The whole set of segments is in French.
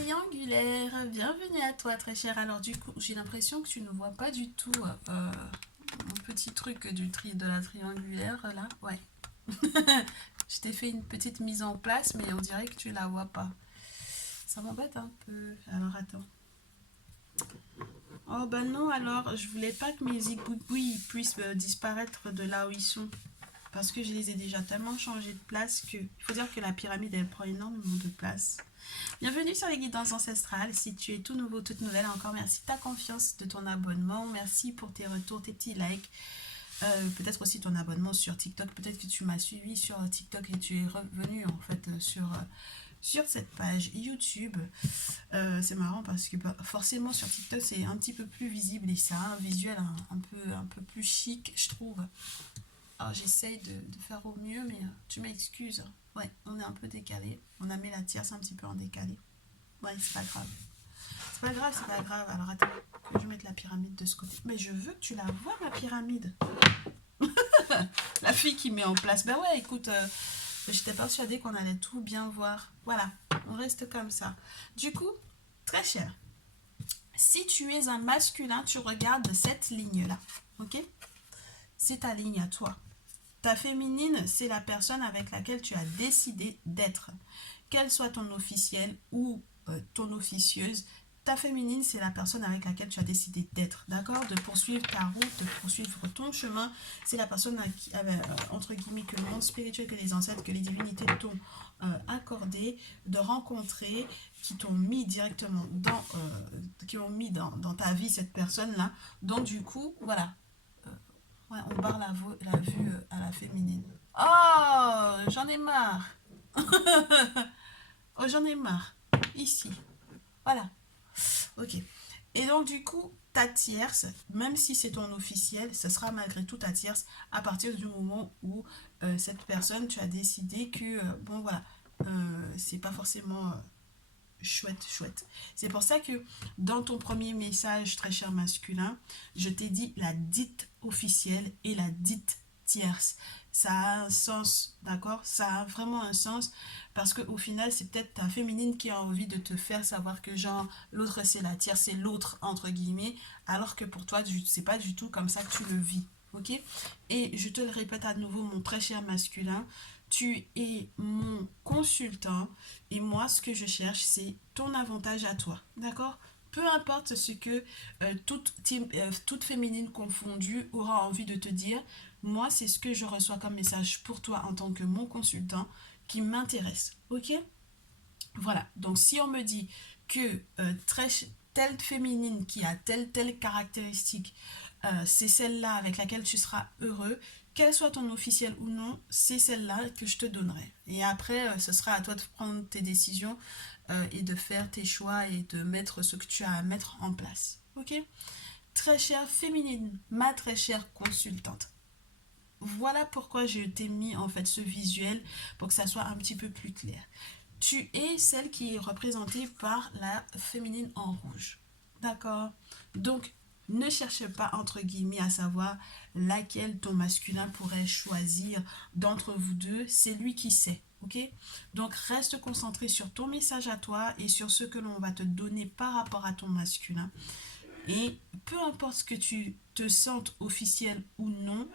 triangulaire, bienvenue à toi très cher. Alors du coup, j'ai l'impression que tu ne vois pas du tout mon petit truc de la triangulaire là. Ouais. Je t'ai fait une petite mise en place, mais on dirait que tu la vois pas. Ça m'embête un peu. Alors attends. Oh bah non, alors je voulais pas que mes zigouigouis puissent disparaître de là où ils sont. Parce que je les ai déjà tellement changés de place que... Il faut dire que la pyramide, elle prend énormément de place. Bienvenue sur les guidances ancestrales. Si tu es tout nouveau, toute nouvelle, encore merci de ta confiance, de ton abonnement. Merci pour tes retours, tes petits likes. Peut-être aussi ton abonnement sur TikTok. Peut-être que tu m'as suivi sur TikTok et tu es revenu en fait sur cette page YouTube. C'est marrant parce que forcément sur TikTok c'est un petit peu plus visible et ça a un visuel un peu plus chic, je trouve. Alors j'essaye de faire au mieux, mais tu m'excuses. Ouais, on est un peu décalé. On a mis la tierce un petit peu en décalé. Ouais, c'est pas grave. C'est pas grave, c'est pas grave. Alors attends, que je mette la pyramide de ce côté. Mais je veux que tu la vois, ma pyramide. La fille qui met en place. Ben ouais, écoute, j'étais persuadée qu'on allait tout bien voir. Voilà, on reste comme ça. Du coup, très cher. Si tu es un masculin, tu regardes cette ligne-là. Ok? C'est ta ligne à toi. Ta féminine, c'est la personne avec laquelle tu as décidé d'être. Qu'elle soit ton officiel ou ton officieuse, ta féminine, c'est la personne avec laquelle tu as décidé d'être. D'accord? De poursuivre ta route, de poursuivre ton chemin. C'est la personne entre guillemets, que le monde spirituel, que les ancêtres, que les divinités t'ont accordé, de rencontrer, qui t'ont mis directement qui ont mis dans ta vie cette personne-là. Donc du coup, voilà. Ouais, on barre la vue à la féminine. Oh, j'en ai marre. Oh, j'en ai marre. Ici. Voilà. Ok. Et donc, du coup, ta tierce, même si c'est ton officiel, ce sera malgré tout ta tierce à partir du moment où cette personne, tu as décidé que, bon, voilà, c'est pas forcément chouette. C'est pour ça que dans ton premier message, très cher masculin, je t'ai dit la dite officielle et la dite tierce. Ça a un sens, d'accord? Ça a vraiment un sens parce qu'au final, c'est peut-être ta féminine qui a envie de te faire savoir que genre, l'autre c'est la tierce, c'est l'autre entre guillemets, alors que pour toi, c'est pas du tout comme ça que tu le vis. Ok? Et je te le répète à nouveau, mon très cher masculin, tu es mon consultant et moi, ce que je cherche, c'est ton avantage à toi. D'accord? Peu importe ce que toute féminine confondue aura envie de te dire, moi, c'est ce que je reçois comme message pour toi en tant que mon consultant qui m'intéresse. Ok? Voilà. Donc, si on me dit que telle féminine qui a telle caractéristique, c'est celle-là avec laquelle tu seras heureux, qu'elle soit ton officiel ou non, c'est celle-là que je te donnerai. Et après, ce sera à toi de prendre tes décisions et de faire tes choix et de mettre ce que tu as à mettre en place. Ok? Très chère féminine, ma très chère consultante. Voilà pourquoi je t'ai mis en fait ce visuel pour que ça soit un petit peu plus clair. Tu es celle qui est représentée par la féminine en rouge. D'accord? Donc, ne cherche pas, entre guillemets, à savoir laquelle ton masculin pourrait choisir d'entre vous deux. C'est lui qui sait. Ok? Donc, reste concentré sur ton message à toi et sur ce que l'on va te donner par rapport à ton masculin. Et peu importe ce que tu te sentes officiel ou non,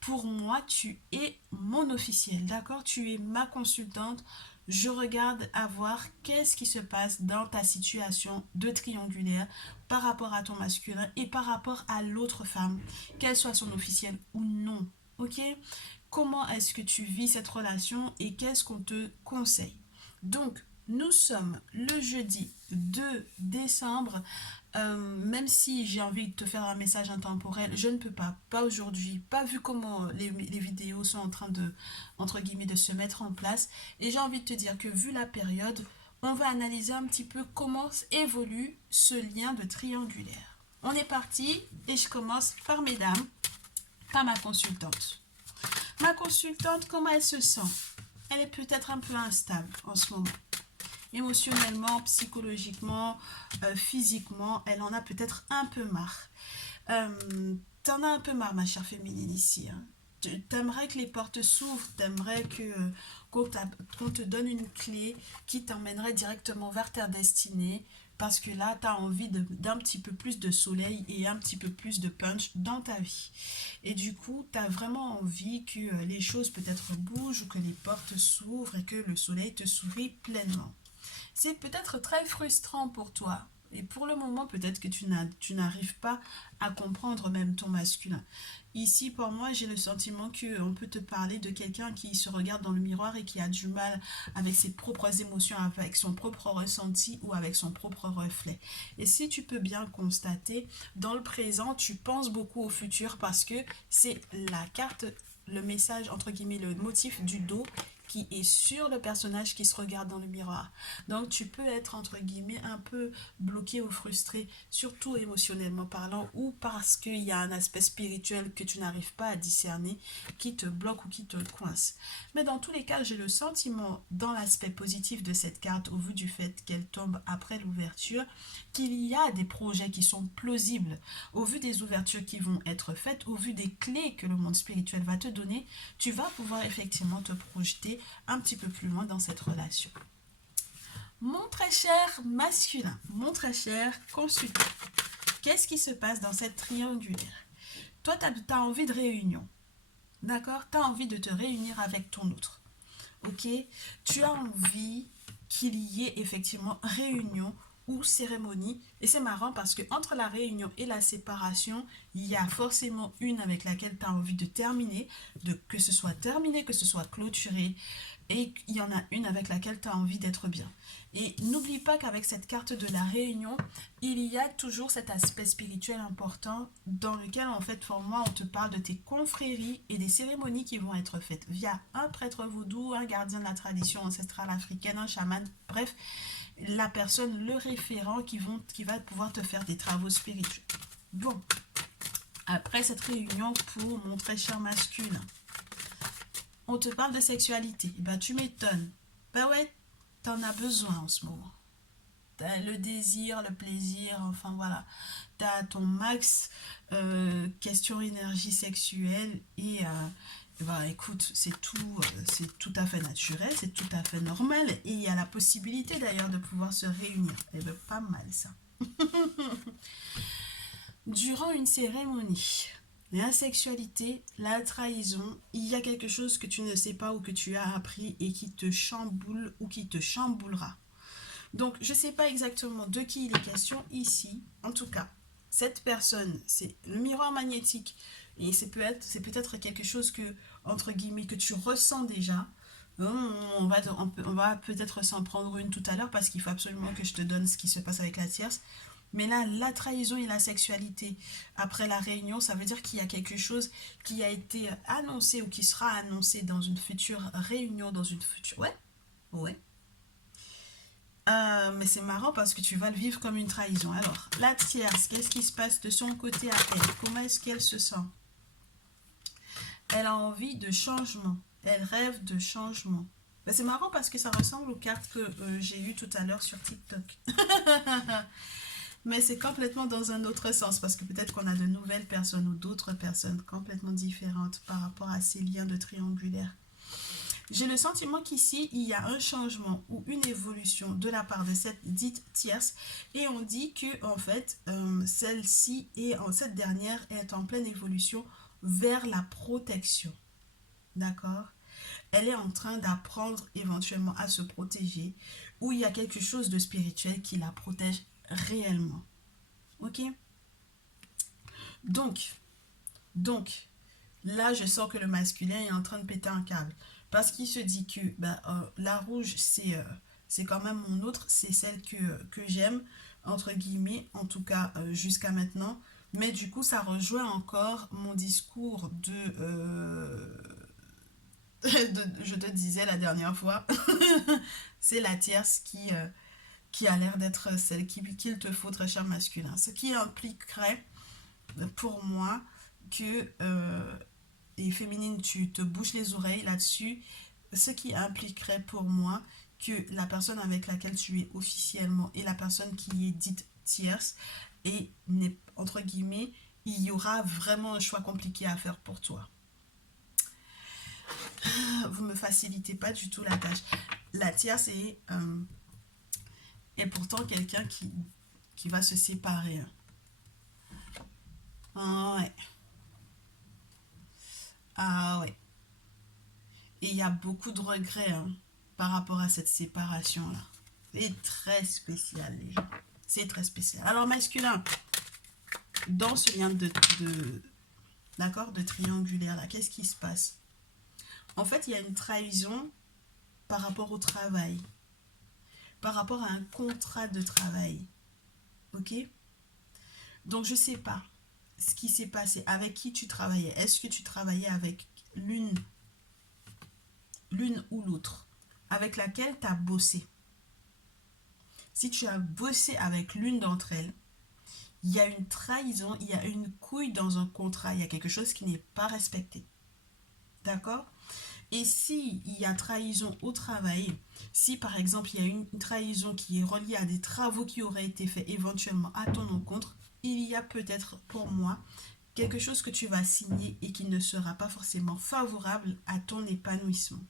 pour moi, tu es mon officiel, d'accord? Tu es ma consultante. Je regarde à voir qu'est-ce qui se passe dans ta situation de triangulaire par rapport à ton masculin et par rapport à l'autre femme, qu'elle soit son officielle ou non, ok? Comment est-ce que tu vis cette relation et qu'est-ce qu'on te conseille? Donc, nous sommes le jeudi 2 décembre. Même si j'ai envie de te faire un message intemporel, je ne peux pas aujourd'hui, pas vu comment les vidéos sont en train de, entre guillemets, de se mettre en place. Et j'ai envie de te dire que vu la période, on va analyser un petit peu comment évolue ce lien de triangulaire. On est parti et je commence par mesdames, par ma consultante. Ma consultante, comment elle se sent? Elle est peut-être un peu instable en ce moment. Émotionnellement, psychologiquement, physiquement, elle en a peut-être un peu marre. T'en as un peu marre, ma chère féminine, ici. Hein. T'aimerais que les portes s'ouvrent, t'aimerais que qu'on te donne une clé qui t'emmènerait directement vers ta destinée, parce que là, tu as envie d'un petit peu plus de soleil et un petit peu plus de punch dans ta vie. Et du coup, tu as vraiment envie que les choses peut-être bougent ou que les portes s'ouvrent et que le soleil te sourit pleinement. C'est peut-être très frustrant pour toi. Et pour le moment, peut-être que tu n'arrives pas à comprendre même ton masculin. Ici, pour moi, j'ai le sentiment qu'on peut te parler de quelqu'un qui se regarde dans le miroir et qui a du mal avec ses propres émotions, avec son propre ressenti ou avec son propre reflet. Et si tu peux bien constater, dans le présent, tu penses beaucoup au futur parce que c'est la carte, le message, entre guillemets, le motif du dos qui est sur le personnage qui se regarde dans le miroir. Donc tu peux être entre guillemets un peu bloqué ou frustré, surtout émotionnellement parlant, ou parce qu'il y a un aspect spirituel que tu n'arrives pas à discerner, qui te bloque ou qui te coince. Mais dans tous les cas, j'ai le sentiment, dans l'aspect positif de cette carte, au vu du fait qu'elle tombe après l'ouverture, qu'il y a des projets qui sont plausibles, au vu des ouvertures qui vont être faites, au vu des clés que le monde spirituel va te donner, tu vas pouvoir effectivement te projeter un petit peu plus loin dans cette relation. Mon très cher masculin, mon très cher consultant, qu'est-ce qui se passe dans cette triangulaire? Toi, tu as envie de réunion, d'accord? Tu as envie de te réunir avec ton autre, ok? Tu as envie qu'il y ait effectivement réunion ou cérémonie. Et c'est marrant parce que entre la réunion et la séparation, il y a forcément une avec laquelle tu as envie de terminer, que ce soit terminé, que ce soit clôturé, et il y en a une avec laquelle tu as envie d'être bien. Et n'oublie pas qu'avec cette carte de la réunion, il y a toujours cet aspect spirituel important dans lequel, en fait, pour moi, on te parle de tes confréries et des cérémonies qui vont être faites via un prêtre vaudou, un gardien de la tradition ancestrale africaine, un chaman, bref, la personne, le référent qui va pouvoir te faire des travaux spirituels. Bon, après cette réunion pour mon très cher masculin, on te parle de sexualité. Ben, tu m'étonnes. Ben ouais, t'en as besoin en ce moment. T'as le désir, le plaisir, enfin voilà. T'as ton max question énergie sexuelle et ben, écoute, c'est tout à fait naturel, c'est tout à fait normal et il y a la possibilité d'ailleurs de pouvoir se réunir. Et ben pas mal ça. Durant une cérémonie, la sexualité, la trahison, il y a quelque chose que tu ne sais pas ou que tu as appris et qui te chamboule ou qui te chamboulera. Donc, je ne sais pas exactement de qui il est question ici. En tout cas, cette personne, c'est le miroir magnétique. Et c'est peut-être quelque chose que, entre guillemets, que tu ressens déjà. On va peut-être s'en prendre une tout à l'heure parce qu'il faut absolument que je te donne ce qui se passe avec la tierce. Mais là, la trahison et la sexualité, après la réunion, ça veut dire qu'il y a quelque chose qui a été annoncé ou qui sera annoncé dans une future réunion, dans une future... Ouais, ouais. Mais c'est marrant parce que tu vas le vivre comme une trahison. Alors, la tierce, qu'est-ce qui se passe de son côté à elle? Comment est-ce qu'elle se sent? Elle a envie de changement. Elle rêve de changement. Ben, c'est marrant parce que ça ressemble aux cartes que j'ai eues tout à l'heure sur TikTok. Mais c'est complètement dans un autre sens parce que peut-être qu'on a de nouvelles personnes ou d'autres personnes complètement différentes par rapport à ces liens de triangulaire. J'ai le sentiment qu'ici, il y a un changement ou une évolution de la part de cette dite tierce et on dit que en fait, celle-ci et cette dernière est en pleine évolution vers la protection. D'accord? Elle est en train d'apprendre éventuellement à se protéger ou il y a quelque chose de spirituel qui la protège réellement. Ok? Donc, là, je sens que le masculin est en train de péter un câble. Parce qu'il se dit que ben, la rouge, c'est quand même mon autre, c'est celle que j'aime, entre guillemets, en tout cas jusqu'à maintenant. Mais du coup, ça rejoint encore mon discours je te disais la dernière fois, c'est la tierce qui a l'air d'être celle qu'il te faut, très cher masculin. Ce qui impliquerait pour moi que et féminine, tu te bouches les oreilles là-dessus, ce qui impliquerait pour moi que la personne avec laquelle tu es officiellement et la personne qui est dite tierce, et entre guillemets, il y aura vraiment un choix compliqué à faire pour toi. Vous me facilitez pas du tout la tâche. La tierce est pourtant quelqu'un qui va se séparer. Ah ouais. Ah ouais. Et il y a beaucoup de regrets par rapport à cette séparation-là. C'est très spécial, les gens. C'est très spécial. Alors, masculin, dans ce lien d'accord, de triangulaire, là, qu'est-ce qui se passe? En fait, il y a une trahison par rapport au travail, par rapport à un contrat de travail. Ok? Donc, je ne sais pas ce qui s'est passé, avec qui tu travaillais. Est-ce que tu travaillais avec l'une ou l'autre, avec laquelle tu as bossé? Si tu as bossé avec l'une d'entre elles, il y a une trahison, il y a une couille dans un contrat, il y a quelque chose qui n'est pas respecté. D'accord? Et si il y a trahison au travail, si par exemple il y a une trahison qui est reliée à des travaux qui auraient été faits éventuellement à ton encontre, il y a peut-être pour moi quelque chose que tu vas signer et qui ne sera pas forcément favorable à ton épanouissement.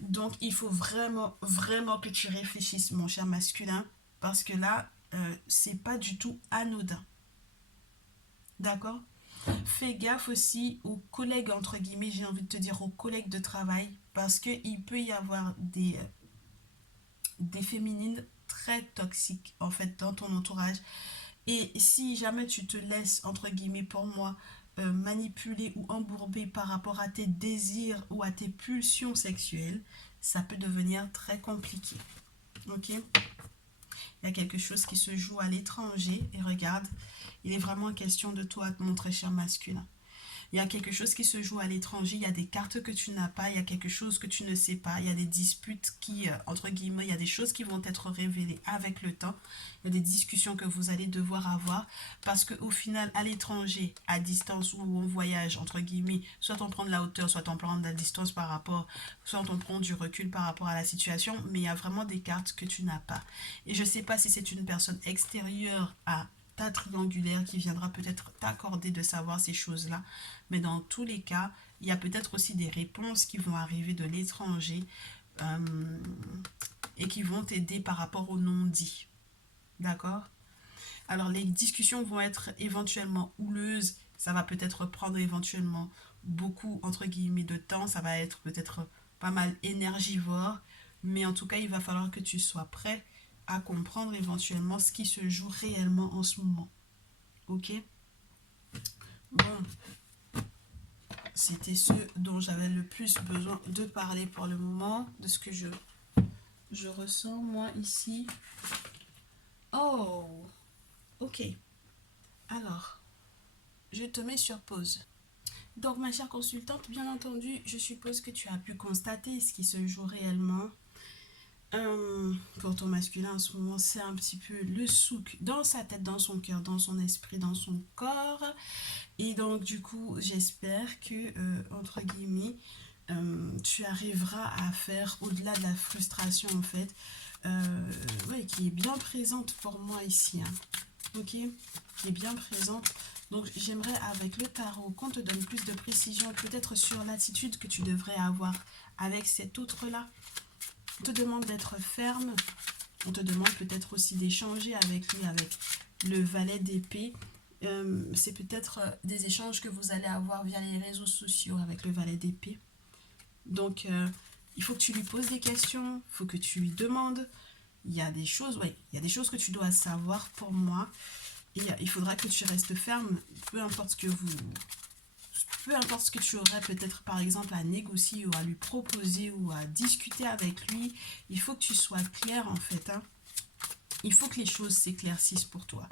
Donc il faut vraiment, vraiment que tu réfléchisses, mon cher masculin, parce que là, c'est pas du tout anodin. D'accord? Fais gaffe aussi aux collègues, entre guillemets, j'ai envie de te dire aux collègues de travail, parce qu'il peut y avoir des féminines très toxiques, en fait, dans ton entourage. Et si jamais tu te laisses, entre guillemets, pour moi, manipuler ou embourber par rapport à tes désirs ou à tes pulsions sexuelles, ça peut devenir très compliqué. Ok? Il y a quelque chose qui se joue à l'étranger et regarde, il est vraiment question de toi, mon très cher masculin. Il y a quelque chose qui se joue à l'étranger, il y a des cartes que tu n'as pas, il y a quelque chose que tu ne sais pas, il y a des disputes qui, entre guillemets, il y a des choses qui vont être révélées avec le temps, il y a des discussions que vous allez devoir avoir, parce qu'au final, à l'étranger, à distance ou en voyage, entre guillemets, soit on prend de la hauteur, soit on prend de la distance par rapport, soit on prend du recul par rapport à la situation, mais il y a vraiment des cartes que tu n'as pas. Et je ne sais pas si c'est une personne extérieure à ta triangulaire qui viendra peut-être t'accorder de savoir ces choses-là. Mais dans tous les cas, il y a peut-être aussi des réponses qui vont arriver de l'étranger et qui vont t'aider par rapport au non-dit. D'accord? Alors les discussions vont être éventuellement houleuses, ça va peut-être prendre éventuellement beaucoup, entre guillemets, de temps, ça va être peut-être pas mal énergivore, mais en tout cas, il va falloir que tu sois prêt à comprendre éventuellement ce qui se joue réellement en ce moment. Ok? Bon, c'était ce dont j'avais le plus besoin de parler pour le moment, de ce que je ressens moi ici. Oh, ok. Alors, je te mets sur pause. Donc, ma chère consultante, bien entendu, je suppose que tu as pu constater ce qui se joue réellement. Pour ton masculin en ce moment, c'est un petit peu le souk dans sa tête, dans son cœur, dans son esprit, dans son corps. Et donc, du coup, j'espère que, entre guillemets, tu arriveras à faire au-delà de la frustration, en fait, ouais, qui est bien présente pour moi ici. Hein. Ok? Qui est bien présente. Donc, j'aimerais, avec le tarot, qu'on te donne plus de précision, peut-être sur l'attitude que tu devrais avoir avec cet autre-là. On te demande d'être ferme. On te demande peut-être aussi d'échanger avec lui, avec le valet d'épée. C'est peut-être des échanges que vous allez avoir via les réseaux sociaux avec le valet d'épée. Donc, il faut que tu lui poses des questions, il faut que tu lui demandes. Il y a des choses, ouais, il y a des choses que tu dois savoir pour moi. Et il faudra que tu restes ferme, peu importe ce que tu aurais peut-être par exemple à négocier ou à lui proposer ou à discuter avec lui, il faut que tu sois clair en fait. Hein. Il faut que les choses s'éclaircissent pour toi.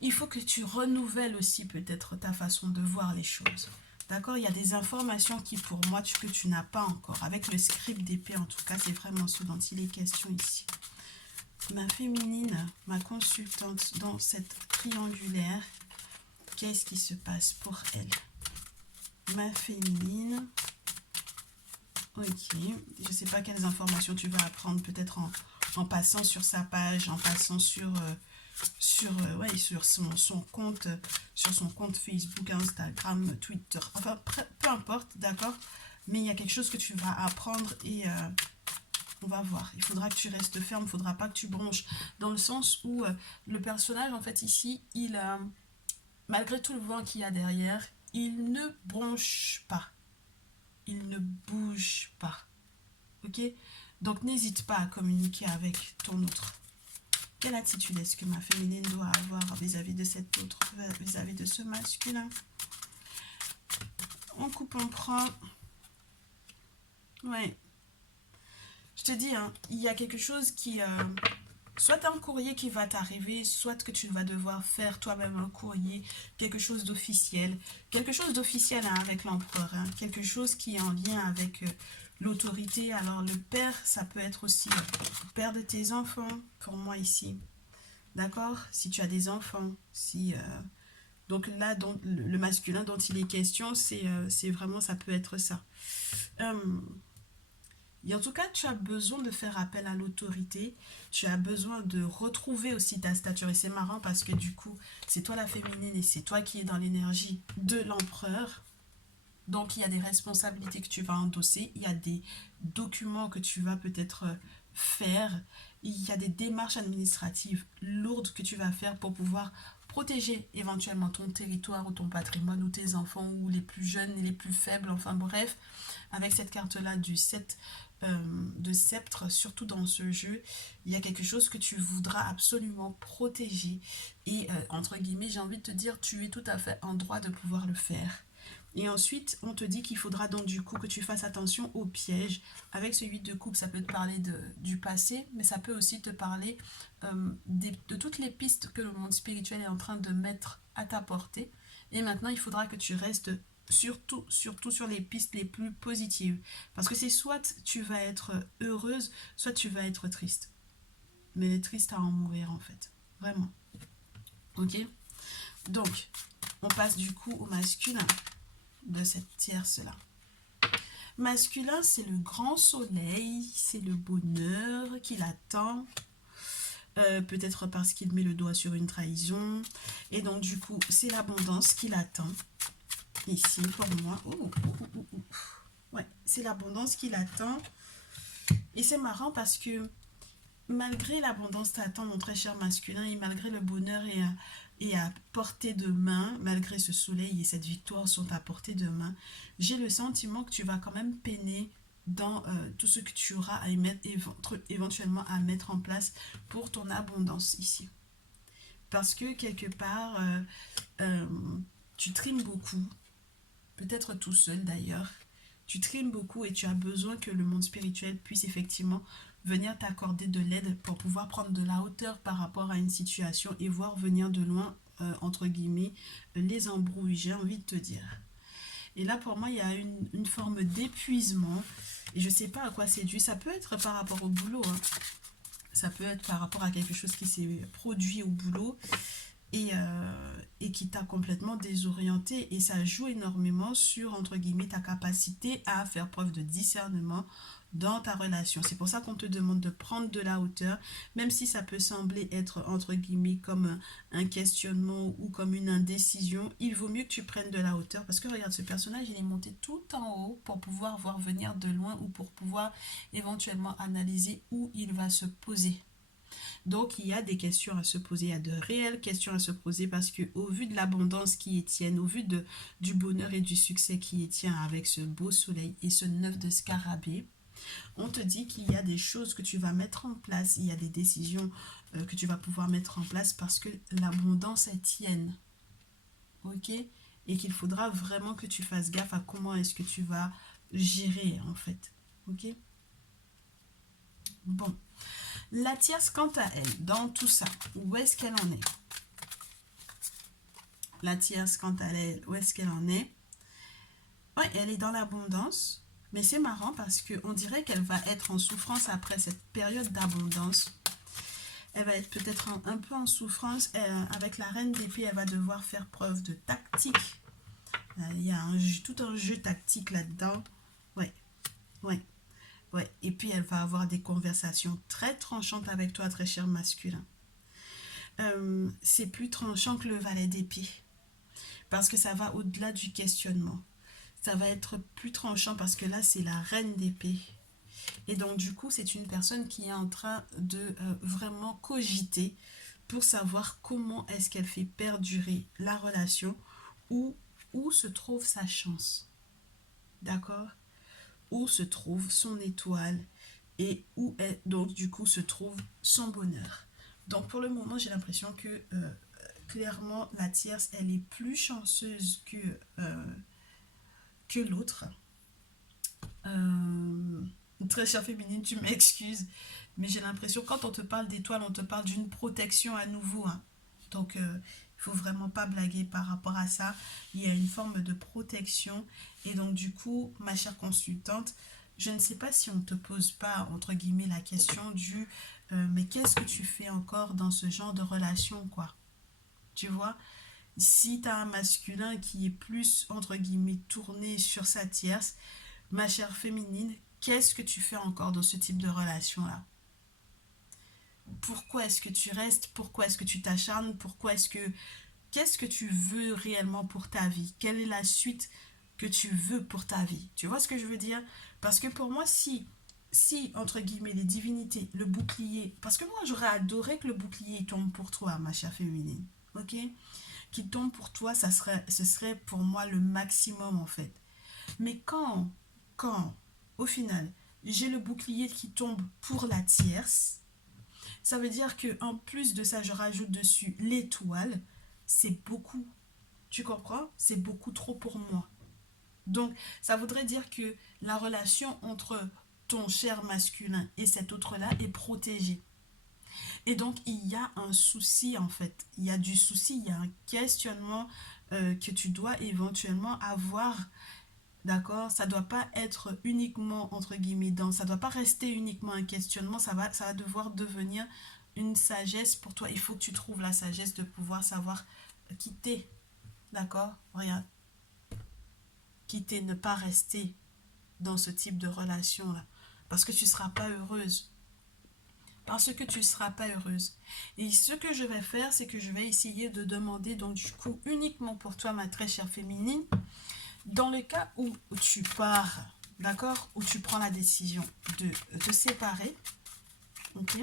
Il faut que tu renouvelles aussi peut-être ta façon de voir les choses. D'accord? Il y a des informations qui pour moi que tu n'as pas encore. Avec le script d'épée en tout cas, c'est vraiment ce dont il est question ici. Ma féminine, ma consultante dans cette triangulaire, qu'est-ce qui se passe pour elle? Ma féminine, ok, je ne sais pas quelles informations tu vas apprendre, peut-être en passant sur sa page, en passant sur son compte Facebook, Instagram, Twitter, enfin peu importe, d'accord. mais il y a quelque chose que tu vas apprendre et on va voir. Il faudra que tu restes ferme, il ne faudra pas que tu bronches. Dans le sens où le personnage, en fait, ici, malgré tout le vent qu'il y a derrière, il ne bronche pas. Il ne bouge pas. Ok? Donc, n'hésite pas à communiquer avec ton autre. Quelle attitude est-ce que ma féminine doit avoir vis-à-vis de cet autre, vis-à-vis de ce masculin? On coupe, on prend. Ouais. Je te dis, hein, il y a quelque chose qui... soit un courrier qui va t'arriver, soit que tu vas devoir faire toi-même un courrier, quelque chose d'officiel. Quelque chose d'officiel hein, avec l'empereur. Hein, quelque chose qui est en lien avec l'autorité. Alors le père, ça peut être aussi le père de tes enfants, pour moi ici. D'accord? Si tu as des enfants, si... donc là, le masculin dont il est question, c'est vraiment, ça peut être ça. Et en tout cas, tu as besoin de faire appel à l'autorité. Tu as besoin de retrouver aussi ta stature. Et c'est marrant parce que du coup, c'est toi la féminine et c'est toi qui es dans l'énergie de l'empereur. Donc, il y a des responsabilités que tu vas endosser. Il y a des documents que tu vas peut-être faire. Il y a des démarches administratives lourdes que tu vas faire pour pouvoir protéger éventuellement ton territoire ou ton patrimoine ou tes enfants ou les plus jeunes et les plus faibles. Enfin bref, avec cette carte-là du 7 de sceptre, surtout dans ce jeu, il y a quelque chose que tu voudras absolument protéger. Et entre guillemets, j'ai envie de te dire, tu es tout à fait en droit de pouvoir le faire. Et ensuite, on te dit qu'il faudra donc du coup que tu fasses attention aux pièges. Avec ce 8 de coupe, ça peut te parler du passé, mais ça peut aussi te parler de toutes les pistes que le monde spirituel est en train de mettre à ta portée. Et maintenant, il faudra que tu restes surtout sur les pistes les plus positives. Parce que c'est soit tu vas être heureuse, soit tu vas être triste. Mais triste à en mourir en fait. Vraiment. Ok? Donc, on passe du coup au masculin de cette tierce-là. Masculin, c'est le grand soleil, c'est le bonheur qu'il attend. Peut-être parce qu'il met le doigt sur une trahison. Et donc, du coup, c'est l'abondance qu'il attend. Ici, pour moi. Ouais, c'est l'abondance qu'il attend. Et c'est marrant parce que malgré l'abondance t'attend, mon très cher masculin, et malgré le bonheur et à portée de main, malgré ce soleil et cette victoire sont à portée de main, j'ai le sentiment que tu vas quand même peiner dans tout ce que tu auras à éventuellement à mettre en place pour ton abondance ici. Parce que quelque part, tu trimes beaucoup, peut-être tout seul d'ailleurs, tu trimes beaucoup et tu as besoin que le monde spirituel puisse effectivement venir t'accorder de l'aide pour pouvoir prendre de la hauteur par rapport à une situation et voir venir de loin, entre guillemets, les embrouilles, j'ai envie de te dire. Et là, pour moi, il y a une forme d'épuisement et je ne sais pas à quoi c'est dû. Ça peut être par rapport au boulot, hein. Ça peut être par rapport à quelque chose qui s'est produit au boulot et qui t'a complètement désorienté. Et ça joue énormément sur, entre guillemets, ta capacité à faire preuve de discernement dans ta relation. C'est pour ça qu'on te demande de prendre de la hauteur, même si ça peut sembler être, entre guillemets, comme un questionnement ou comme une indécision. Il vaut mieux que tu prennes de la hauteur parce que regarde, ce personnage, il est monté tout en haut pour pouvoir voir venir de loin ou pour pouvoir éventuellement analyser où il va se poser. Donc, il y a des questions à se poser, il y a de réelles questions à se poser parce que au vu de l'abondance qui est tienne, au vu du bonheur et du succès qui est tien avec ce beau soleil et ce 9 de scarabée, on te dit qu'il y a des choses que tu vas mettre en place, il y a des décisions que tu vas pouvoir mettre en place parce que l'abondance est tienne. Ok? Et qu'il faudra vraiment que tu fasses gaffe à comment est-ce que tu vas gérer en fait. Ok? Bon. La tierce, quant à elle, dans tout ça, où est-ce qu'elle en est? La tierce, quant à elle, où est-ce qu'elle en est? Ouais, elle est dans l'abondance, mais c'est marrant parce qu'on dirait qu'elle va être en souffrance après cette période d'abondance. Elle va être peut-être un peu en souffrance. Avec la reine d'épée, elle va devoir faire preuve de tactique. Il y a tout un jeu tactique là-dedans. Ouais, ouais. Ouais, et puis elle va avoir des conversations très tranchantes avec toi, très cher masculin. C'est plus tranchant que le valet d'épée. Parce que ça va au-delà du questionnement. ça va être plus tranchant parce que là, c'est la reine d'épée. Et donc, du coup, c'est une personne qui est en train de vraiment cogiter pour savoir comment est-ce qu'elle fait perdurer la relation ou où se trouve sa chance. D'accord? Où se trouve son étoile et où est donc du coup se trouve son bonheur. Donc pour le moment, j'ai l'impression que clairement la tierce, elle est plus chanceuse que l'autre. Euh, Très chère féminine, tu m'excuses, mais j'ai l'impression quand on te parle d'étoile, on te parle d'une protection à nouveau, hein. Donc il faut vraiment pas blaguer par rapport à ça. Il y a une forme de protection et donc du coup, ma chère consultante, je ne sais pas si on ne te pose pas entre guillemets la question du mais qu'est-ce que tu fais encore dans ce genre de relation, quoi. Tu vois, si tu as un masculin qui est plus entre guillemets tourné sur sa tierce, ma chère féminine, qu'est-ce que tu fais encore dans ce type de relation-là? Pourquoi est-ce que tu restes? Pourquoi est-ce que tu t'acharnes? Pourquoi est-ce que... Qu'est-ce que tu veux réellement pour ta vie? Quelle est la suite que tu veux pour ta vie? Tu vois ce que je veux dire? Parce que pour moi, si entre guillemets, les divinités, le bouclier... Parce que moi, j'aurais adoré que le bouclier tombe pour toi, ma chère féminine. Ok? Qu'il tombe pour toi, ce serait pour moi le maximum, en fait. Mais quand, au final, j'ai le bouclier qui tombe pour la tierce, ça veut dire que en plus de ça, je rajoute dessus l'étoile. C'est beaucoup. Tu comprends? C'est beaucoup trop pour moi. Donc, ça voudrait dire que la relation entre ton cher masculin et cet autre-là est protégée. Et donc, il y a un souci, en fait. Il y a du souci, il y a un questionnement que tu dois éventuellement avoir. D'accord? Ça ne doit pas être uniquement, entre guillemets, ça ne doit pas rester uniquement un questionnement, ça va devoir devenir une sagesse pour toi. Il faut que tu trouves la sagesse de pouvoir savoir quitter. D'accord? Regarde. Quitter, ne pas rester dans ce type de relation-là. Parce que tu ne seras pas heureuse. Parce que tu ne seras pas heureuse. Et ce que je vais faire, c'est que je vais essayer de demander, donc du coup, uniquement pour toi, ma très chère féminine, dans le cas où tu pars, d'accord, où tu prends la décision de te séparer, ok,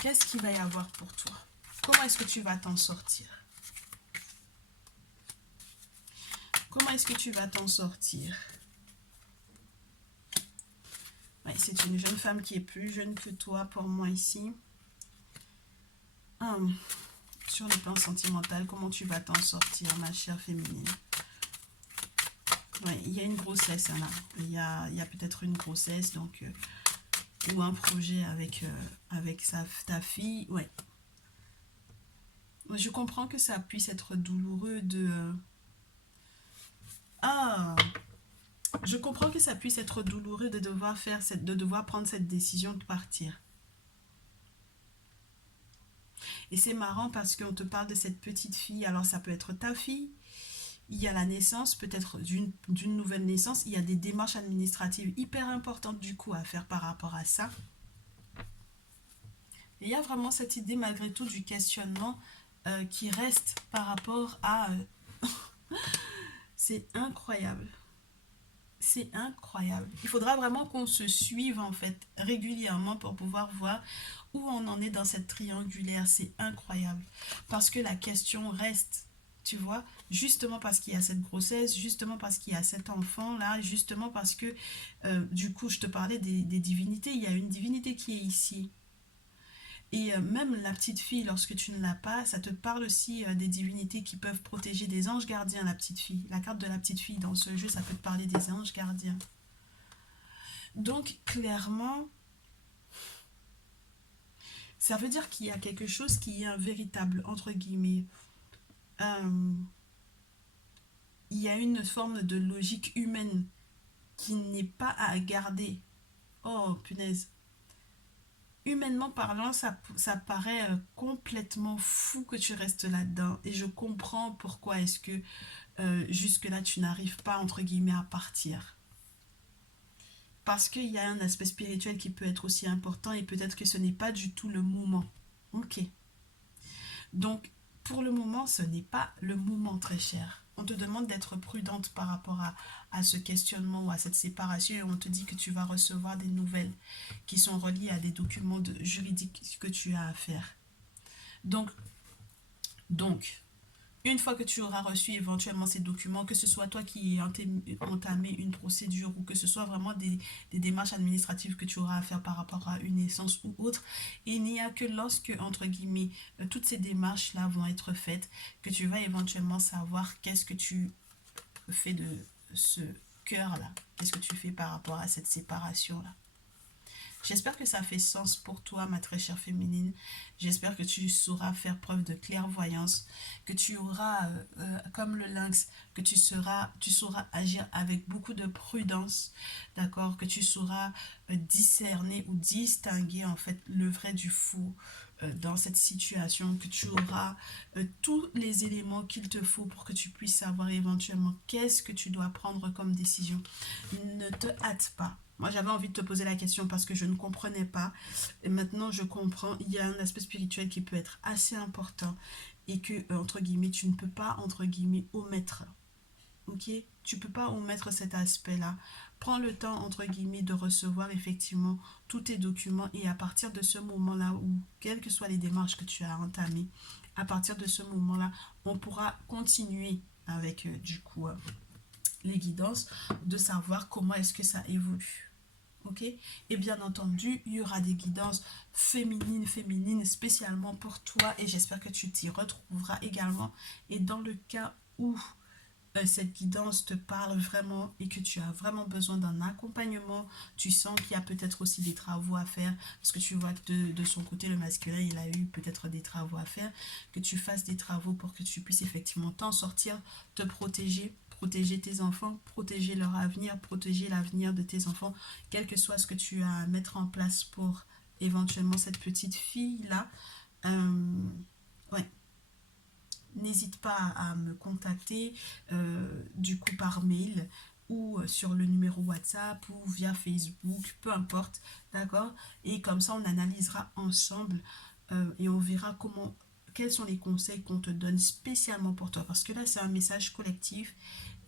qu'est-ce qu'il va y avoir pour toi? Comment est-ce que tu vas t'en sortir? Comment est-ce que tu vas t'en sortir? Ouais, c'est une jeune femme qui est plus jeune que toi pour moi ici. Sur le plan sentimental, comment tu vas t'en sortir, ma chère féminine? Ouais, il y a une grossesse là. Il y a peut-être une grossesse, donc ou un projet avec ta fille. Ouais. Je comprends que ça puisse être douloureux de... Ah, je comprends que ça puisse être douloureux de devoir prendre cette décision de partir. Et c'est marrant parce qu'on te parle de cette petite fille. Alors ça peut être ta fille. Il y a la naissance, peut-être d'une nouvelle naissance. Il y a des démarches administratives hyper importantes du coup à faire par rapport à ça. Et il y a vraiment cette idée malgré tout du questionnement qui reste par rapport à... C'est incroyable. C'est incroyable. Il faudra vraiment qu'on se suive en fait régulièrement pour pouvoir voir où on en est dans cette triangulaire. C'est incroyable. Parce que la question reste, tu vois, justement parce qu'il y a cette grossesse, justement parce qu'il y a cet enfant-là, justement parce que, du coup, je te parlais des divinités. Il y a une divinité qui est ici. Et même la petite fille, lorsque tu ne l'as pas, ça te parle aussi des divinités qui peuvent protéger des anges gardiens, la petite fille. La carte de la petite fille dans ce jeu, ça peut te parler des anges gardiens. Donc, clairement, ça veut dire qu'il y a quelque chose qui est un véritable, entre guillemets, il y a une forme de logique humaine qui n'est pas à garder. Oh, punaise. Humainement parlant, ça paraît complètement fou que tu restes là-dedans. Et je comprends pourquoi est-ce que jusque-là, tu n'arrives pas, entre guillemets, à partir. Parce qu'il y a un aspect spirituel qui peut être aussi important et peut-être que ce n'est pas du tout le moment. Ok. Donc, pour le moment, ce n'est pas le moment, très cher. on te demande d'être prudente par rapport à ce questionnement ou à cette séparation et on te dit que tu vas recevoir des nouvelles qui sont reliées à des documents juridiques que tu as à faire. Donc, une fois que tu auras reçu éventuellement ces documents, que ce soit toi qui aies entamé une procédure ou que ce soit vraiment des démarches administratives que tu auras à faire par rapport à une naissance ou autre, il n'y a que lorsque, entre guillemets, toutes ces démarches-là vont être faites, que tu vas éventuellement savoir qu'est-ce que tu fais de ce cœur-là, qu'est-ce que tu fais par rapport à cette séparation-là. J'espère que ça fait sens pour toi, ma très chère féminine. J'espère que tu sauras faire preuve de clairvoyance, que tu auras, comme le lynx, que tu sauras agir avec beaucoup de prudence, d'accord? Que tu sauras discerner ou distinguer en fait le vrai du faux dans cette situation, que tu auras tous les éléments qu'il te faut pour que tu puisses savoir éventuellement qu'est-ce que tu dois prendre comme décision. Ne te hâte pas. Moi, j'avais envie de te poser la question parce que je ne comprenais pas. Et maintenant, je comprends. Il y a un aspect spirituel qui peut être assez important et que, entre guillemets, tu ne peux pas, entre guillemets, omettre. Ok? Tu ne peux pas omettre cet aspect-là. Prends le temps, entre guillemets, de recevoir effectivement tous tes documents et à partir de ce moment-là, ou quelles que soient les démarches que tu as entamées, à partir de ce moment-là, on pourra continuer avec, du coup, les guidances, de savoir comment est-ce que ça évolue. Ok, et bien entendu, il y aura des guidances féminines spécialement pour toi et j'espère que tu t'y retrouveras également. Et dans le cas où cette guidance te parle vraiment et que tu as vraiment besoin d'un accompagnement, tu sens qu'il y a peut-être aussi des travaux à faire, parce que tu vois que de son côté, le masculin, il a eu peut-être des travaux à faire, que tu fasses des travaux pour que tu puisses effectivement t'en sortir, te protéger tes enfants, protéger leur avenir, protéger l'avenir de tes enfants, quel que soit ce que tu as à mettre en place pour éventuellement cette petite fille-là. Ouais. N'hésite pas à me contacter du coup par mail ou sur le numéro WhatsApp ou via Facebook, peu importe, d'accord? Et comme ça, on analysera ensemble et on verra quels sont les conseils qu'on te donne spécialement pour toi. Parce que là, c'est un message collectif.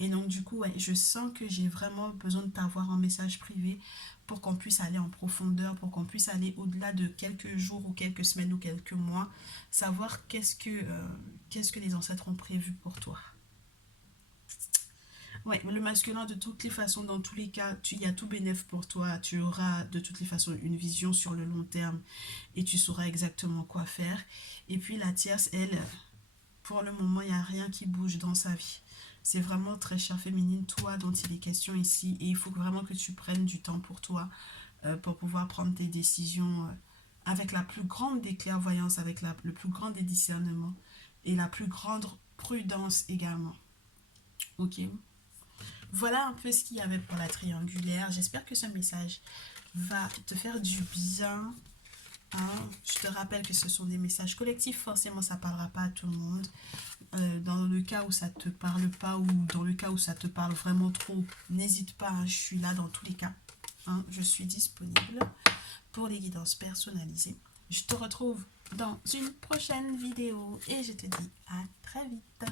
Et donc, du coup, ouais, je sens que j'ai vraiment besoin de t'avoir en message privé pour qu'on puisse aller en profondeur, pour qu'on puisse aller au-delà de quelques jours ou quelques semaines ou quelques mois, savoir qu'est-ce que les ancêtres ont prévu pour toi. Ouais, le masculin, de toutes les façons, dans tous les cas, il y a tout bénéf pour toi. Tu auras de toutes les façons une vision sur le long terme et tu sauras exactement quoi faire. Et puis la tierce, elle, pour le moment, il n'y a rien qui bouge dans sa vie. C'est vraiment très chère féminine, toi dont il est question ici. Et il faut vraiment que tu prennes du temps pour toi, pour pouvoir prendre tes décisions avec la plus grande des clairvoyances, avec le plus grand des discernements et la plus grande prudence également. Ok? Voilà un peu ce qu'il y avait pour la triangulaire. J'espère que ce message va te faire du bien. Hein? Je te rappelle que ce sont des messages collectifs. Forcément, ça ne parlera pas à tout le monde. Dans le cas où ça ne te parle pas ou dans le cas où ça te parle vraiment trop, n'hésite pas. Hein, je suis là dans tous les cas. Hein, je suis disponible pour les guidances personnalisées. Je te retrouve dans une prochaine vidéo et je te dis à très vite.